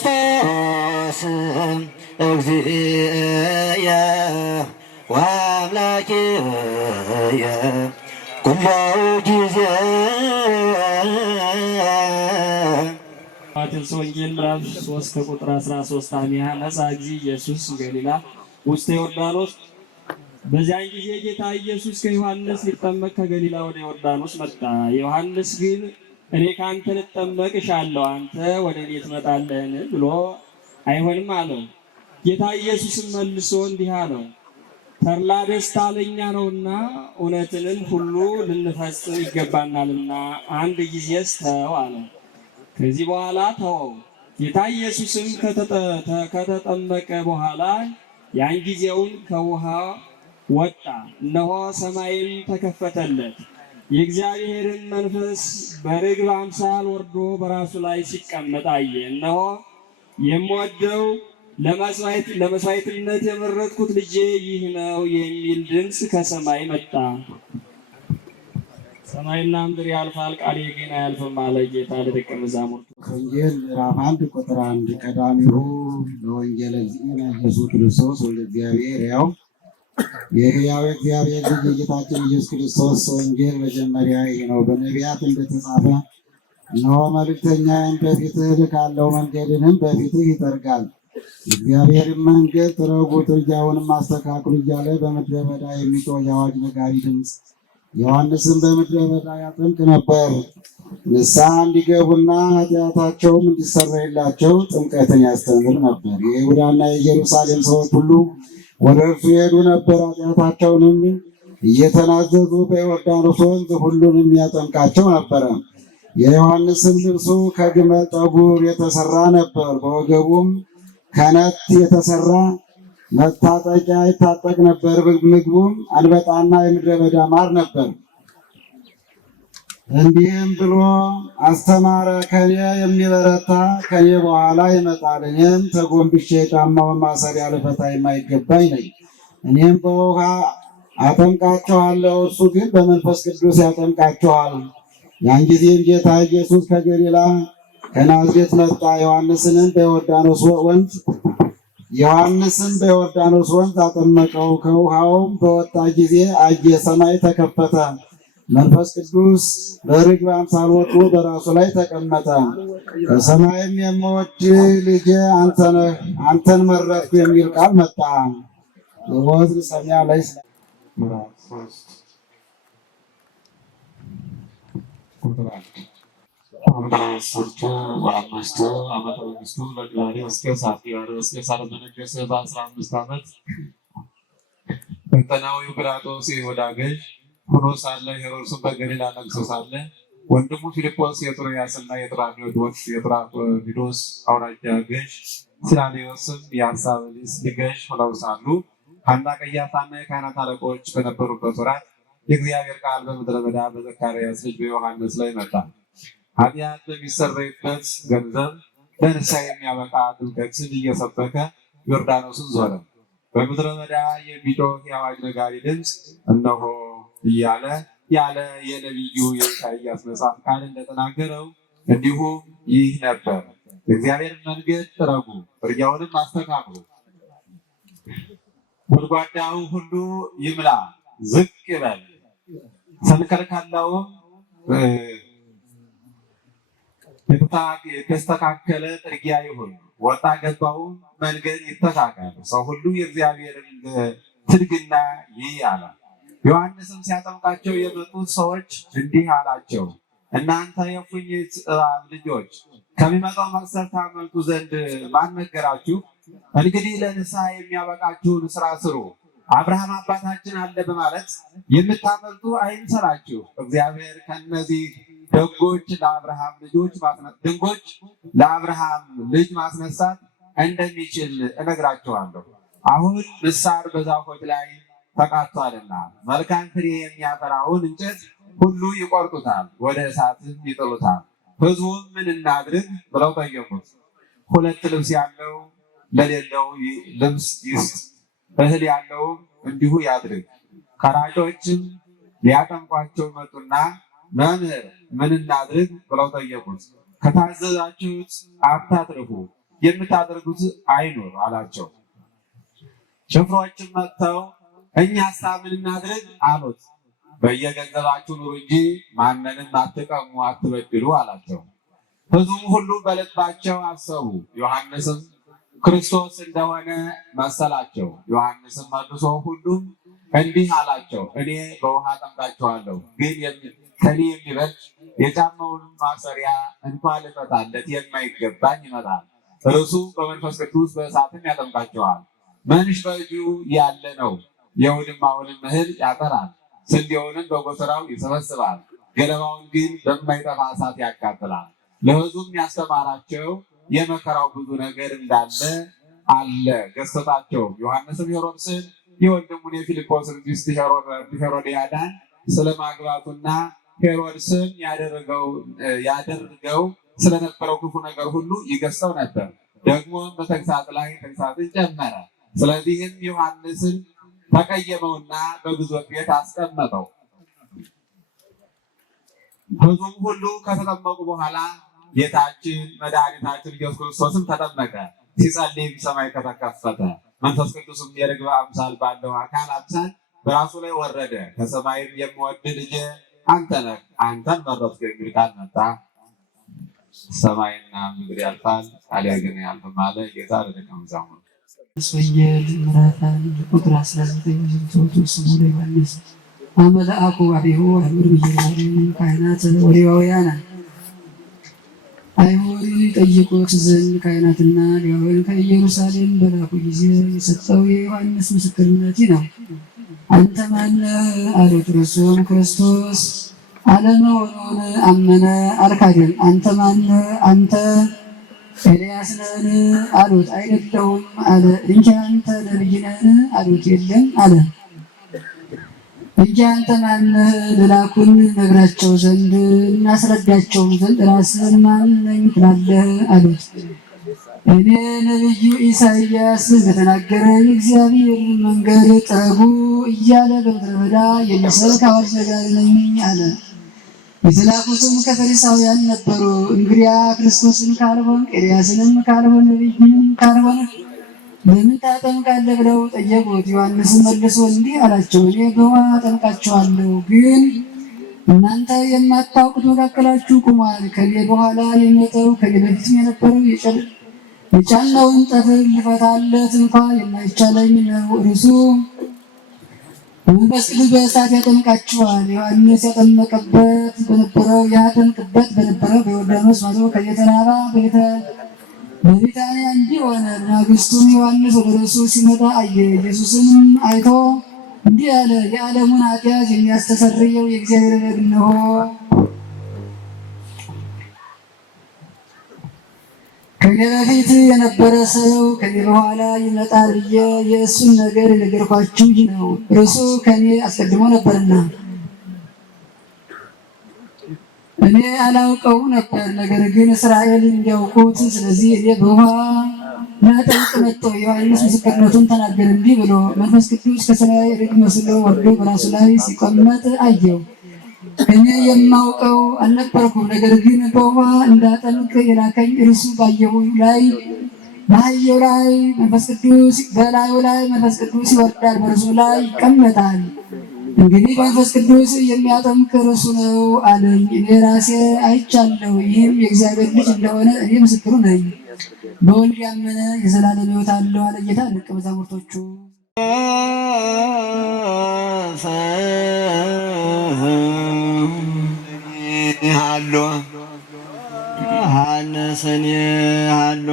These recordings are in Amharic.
ክርስቶስ እግዚእየ ወአምላክየ ኩሉ ጊዜ። ማቴዎስ ወንጌል ምዕራፍ 3 ከቁጥር 13 አሚሃ ነሣ እግዚእ ኢየሱስ ገሊላ ውስተ ዮርዳኖስ። በዚያን ጊዜ ጌታ ኢየሱስ ከዮሐንስ ሊጠመቅ ከገሊላ ወደ ዮርዳኖስ መጣ። ዮሐንስ ግን እኔ ከአንተ ልጠመቅ እሻለሁ፣ አንተ ወደ እኔ ትመጣለህን ብሎ አይሆንም አለው። ጌታ ኢየሱስም መልሶ እንዲህ አለው፣ ተድላ ደስታ ለእኛ ነውና እውነትንም ሁሉ ልንፈጽም ይገባናልና አንድ ጊዜስ ተው አለው። ከዚህ በኋላ ተወው። ጌታ ኢየሱስም ከተጠመቀ በኋላ ያን ጊዜውን ከውሃ ወጣ። እነሆ ሰማይም ተከፈተለት፣ የእግዚአብሔርን መንፈስ በርግብ አምሳል ወርዶ በራሱ ላይ ሲቀመጥ አየ። እነሆ የምወደው ለመስዋዕትነት የመረጥኩት ልጄ ይህ ነው የሚል ድምፅ ከሰማይ መጣ። ሰማይና ምድር ያልፋል፣ ቃሌ ግን አያልፍም አለ ጌታ ለደቀ መዛሙርቱ። ወንጌል ምዕራፍ 1 ቁጥር 1 ቀዳሚሁ ለወንጌል እግዚእነ ኢየሱስ ክርስቶስ ወልደ እግዚአብሔር ሕያው። የሕያው እግዚአብሔር ልጅ የጌታችን ኢየሱስ ክርስቶስ ወንጌል መጀመሪያ ይህ ነው። በነቢያት እንደተጻፈ እነሆ መልእክተኛዬን በፊትህ እልካለሁ፣ መንገድንም በፊትህ ይጠርጋል፣ የእግዚአብሔርን መንገድ ጥረጉ፣ ጥርጊያውንም አስተካክሉ እያለ በምድረ በዳ የሚጮህ የአዋጅ ነጋሪ ድምፅ። ዮሐንስም በምድረ በዳ ያጠምቅ ነበር፣ ንስሐ እንዲገቡና ኃጢአታቸውም እንዲሰረይላቸው ጥምቀትን ያስተምር ነበር። የይሁዳና የኢየሩሳሌም ሰዎች ሁሉ ወደ እርሱ ይሄዱ ነበር፣ ኃጢአታቸውንም እየተናዘዙ በዮርዳኖስ ወንዝ ሁሉንም ያጠምቃቸው ነበረ። የዮሐንስም ልብሱ ከግመል ጠጉር የተሰራ ነበር፣ በወገቡም ከነት የተሰራ መታጠቂያ ይታጠቅ ነበር። ምግቡም አንበጣና የምድረ በዳ ማር ነበር። እንዲህም ብሎ አስተማረ፣ ከኔ የሚበረታ ከኔ በኋላ ይመጣል፣ እኔም ተጎንብሼ ጫማውን ማሰሪያ ልፈታ የማይገባኝ ነኝ። እኔም በውሃ አጠምቃችኋለሁ፣ እርሱ ግን በመንፈስ ቅዱስ ያጠምቃችኋል። ያን ጊዜም ጌታ ኢየሱስ ከገሊላ ከናዝሬት መጣ። ዮሐንስን በዮርዳኖስ ወንዝ አጠመቀው። ከውሃውም በወጣ ጊዜ አየ፣ ሰማይ ተከፈተ፣ መንፈስ ቅዱስ በርግብ አምሳል ወርዶ በራሱ ላይ ተቀመጠ። ከሰማይም የምወድህ ልጄ አንተ ነህ፣ አንተን መረጥኩ የሚል ቃል መጣ። የወዝ ሰሚያ ላይ አስርቱ በአምስቱ ዓመተ መንግስቱ ለዳርዮስ ቄሳር ዳርዮስ ቄሳር በነገሰ በ15 ዓመት በጠናዊው ጲላጦስ የይሁዳ ገዥ ሆኖ ሳለ ሄሮድስም በገሊላ ነግሶ ሳለ ወንድሙ ፊልጶስ የጥሮያስና የጥራቶኒዶስ አውራጃ ገዥ ስላሊዮስም የአርሳብሊስ ገዥ ሆነው ሳሉ ሐና ቀያፋና የካህናት አለቆች በነበሩበት ወራት የእግዚአብሔር ቃል በምድረ በዳ በዘካርያስ ልጅ በዮሐንስ ላይ መጣ። ኃጢአት በሚሰረይበት ገንዘብ ለንስሐ የሚያበቃ ጥምቀትን እየሰበከ ዮርዳኖስን ዞረ። በምድረ በዳ የሚጮህ የአዋጅ ነጋሪ ድምፅ እነሆ እያለ ያለ የነቢዩ የኢሳይያስ መጽሐፍ ቃል እንደተናገረው እንዲሁ ይህ ነበር። የእግዚአብሔርን መንገድ ጥረጉ፣ ጥርጊያውንም አስተካክሉ፣ ጎድጓዳው ሁሉ ይምላ፣ ዝቅ ይበል፣ ሰንከልካላውም የተስተካከለ ጥርጊያ ይሁን፣ ወጣ ገባው መንገድ ይተካከል፣ ሰው ሁሉ የእግዚአብሔርን ትርግና ይይ አለ። ዮሐንስም ሲያጠምቃቸው የመጡት ሰዎች እንዲህ አላቸው፣ እናንተ የእፉኝት እባብ ልጆች ከሚመጣው መቅሰፍት ታመልጡ ዘንድ ማን ነገራችሁ? እንግዲህ ለንስሐ የሚያበቃችሁን ስራ ስሩ። አብርሃም አባታችን አለ በማለት የምታመልጡ አይምሰላችሁ። እግዚአብሔር ከነዚህ ድንጎች ለአብርሃም ልጅ ማስነሳት እንደሚችል እነግራችኋለሁ። አሁን ምሳር በዛፎች ላይ ተቃጥቷልና መልካም ፍሬ የሚያፈራውን እንጨት ሁሉ ይቆርጡታል፣ ወደ እሳትም ይጥሉታል። ሕዝቡም ምን እናድርግ ብለው ጠየቁት። ሁለት ልብስ ያለው ለሌለው ልብስ ይስጥ፣ እህል ያለውም እንዲሁ ያድርግ። ቀራጮችም ሊያጠምቋቸው መጡና መምህር ምን እናድርግ ብለው ጠየቁት። ከታዘዛችሁት አታትርፉ፣ የምታደርጉት አይኑር አላቸው። ጭፍሮችም መጥተው እኛ ሀሳብ ምን እናድርግ አሉት። በየገንዘባችሁ ኑሩ እንጂ ማንንም አትቀሙ አትበድሉ አላቸው። ሕዝቡም ሁሉ በልባቸው አሰቡ። ዮሐንስም ክርስቶስ እንደሆነ መሰላቸው። ዮሐንስም መልሶ ሁሉም እንዲህ አላቸው፣ እኔ በውሃ አጠምቃችኋለሁ፣ ግን ከኔ የሚበልጥ የጫማውን ማሰሪያ እንኳን ልፈታለት የማይገባኝ ይመጣል። እርሱ በመንፈስ ቅዱስ በእሳትም ያጠምቃችኋል። መንሽ በእጁ ያለ ነው፣ የውድማውንም እህል ያጠራል፣ ስንዴውንም በጎተራው ይሰበስባል፣ ገለባውን ግን በማይጠፋ እሳት ያቃጥላል። ለሕዝቡም ያስተማራቸው የመከራው ብዙ ነገር እንዳለ አለ ገሰጣቸው። ዮሐንስም ሄሮድስን የወንድሙን የፊልጶስን ሚስት ሄሮድያዳን ስለማግባቱና ሄሮድስን ያደርገው ስለነበረው ክፉ ነገር ሁሉ ይገሰው ነበር። ደግሞም በተግሳጽ ላይ ተግሳጽን ጨመረ። ስለዚህም ዮሐንስን ተቀየመውና በግዞት ቤት አስቀመጠው። ሕዝቡም ሁሉ ከተጠመቁ በኋላ ጌታችን መድኃኒታችን ኢየሱስ ክርስቶስም ተጠመቀ። ሲጸልይም ሰማይ ከተከፈተ፣ መንፈስ ቅዱስም የርግብ አምሳል ባለው አካል አምሳል በራሱ ላይ ወረደ። ከሰማይም የምወድ ልጄ አንተ ነህ፣ አንተን መረጥኩ የሚል ቃል መጣ። ሰማይና ምድር ያልፋል፣ ቃሌ ግን አያልፍም አለ ጌታ ለደቀ መዛሙርቱ። ወንጌል ምዕራፍ 1 ቁጥር 19 ስሙ ለዮሐንስ አመልአኩ አቢሁ አህምር ብየባሪም ካህናት ወሌዋውያን አይሁድ ጠይቁት ዘንድ ካህናትና ሌዋውያን ከኢየሩሳሌም በላኩ ጊዜ የሰጠው የዮሐንስ ምስክርነት ነው። አንተ ማነህ አሉት። እርሱም ክርስቶስ አለመሆኑን አመነ፣ አልካደም። አንተ ማነህ? አንተ ኤልያስ ነህን አሉት። አይደለሁም አለ። እንኪ አንተ ነቢይ ነህን አሉት። የለም አለ። እንኪ አንተ ማነህ? ልላኩን ነግራቸው ዘንድ እናስረዳቸውም ዘንድ ራስህን ማን ነኝ ትላለህ አሉት። እኔ ነቢዩ ኢሳይያስ እንደተናገረ የእግዚአብሔር መንገድ ጥረጉ እያለ በምድረ በዳ የሚሰብክ አዋጅ ነጋሪ ነኝ አለ። የተላኩትም ከፈሪሳውያን ነበሩ። እንግዲያ ክርስቶስን ካልሆን ኤልያስንም ካልሆን ነቢይንም ካልሆን ለምን ታጠምቃለህ ብለው ጠየቁት። ዮሐንስም መልሶ እንዲህ አላቸው፣ እኔ በውሃ አጠምቃችኋለሁ፣ ግን እናንተ የማታውቁት መካከላችሁ ቆሟል። ከኔ በኋላ የሚመጣው ከኔ በፊትም የነበረው የጫማውን ጠፍር ልፈታለት እንኳ የማይቻለኝ ነው። እርሱ በመንፈስ ቅዱስ በእሳት ያጠምቃችኋል። ዮሐንስ ያጠምቅበት በነበረው በዮርዳኖስ ማዶ ከቤተራራ በቢታንያ እንዲህ ሆነ። በማግስቱም ዮሐንስ ወደ እርሱ ሲመጣ አየ። ኢየሱስንም አይቶ እንዲህ አለ፣ የዓለሙን ኃጢአት የሚያስተሰርየው የእግዚአብሔር በግ እነሆ። ከኔ በፊት የነበረ ሰው ከኔ በኋላ ይመጣል ብዬ የእሱን ነገር የነገርኳችሁ ይህ ነው። እርሱ ከኔ አስቀድሞ ነበርና እኔ አላውቀው ነበር፣ ነገር ግን እስራኤል እንዲያውቁት ስለዚህ እኔ በውሃ ላጠምቅ መጣሁ። ዮሐንስ ምስክርነቱን ተናገረ እንዲህ ብሎ፣ መንፈስ ቅዱስ ከሰማይ ርግብ መስሎ ወርዶ በራሱ ላይ ሲቀመጥ አየሁ። እኔ የማውቀው አልነበርኩም፣ ነገር ግን በውሃ እንዳጠምቅ የላከኝ እርሱ በላዩ ላይ መንፈስ ቅዱስ ይወርዳል፣ በእርሱ ላይ ይቀመጣል። እንግዲህ መንፈስ ቅዱስ የሚያጠምቅ እርሱ ነው አለኝ። እኔ ራሴ አይቻለሁ፣ ይህም የእግዚአብሔር ልጅ እንደሆነ እኔ ምስክሩ ነኝ። በወልድ ያመነ የዘላለም ሕይወት አለው አለ ጌታ ደቀ መዛሙርቶቹ። ሃሎ ሐነሰኔ ሃሎ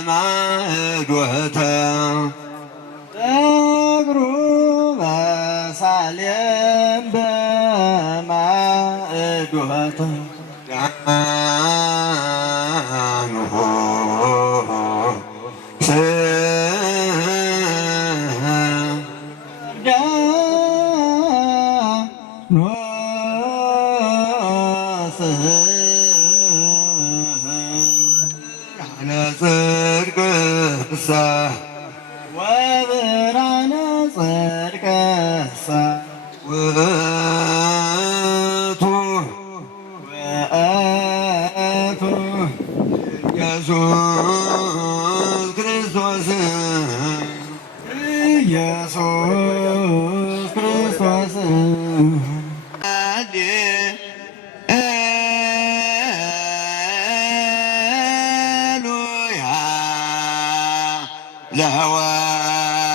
በማዕዶተ እግሩ በሳሌም በማዕዶተ ዳንሆ ጽድቅሰ ወብርሃነ ጽድቅሰ ውእቱ ኢየሱስ ክርስቶስ ኢየሱስ ክርስቶስ ሃሌሉያ ለወልድ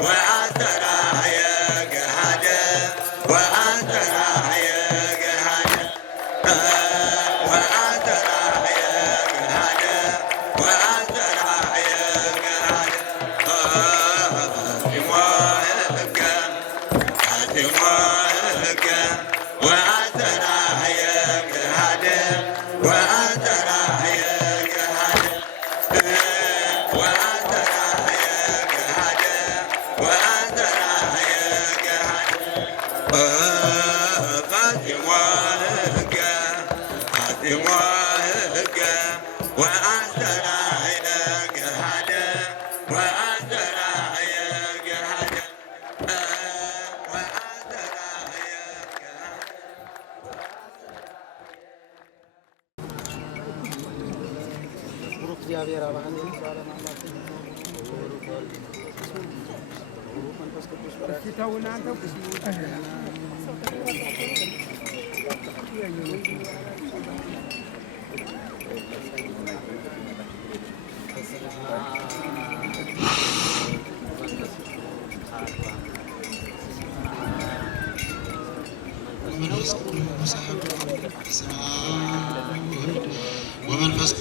وأنت رايق هذا وأنت رايق ومنفس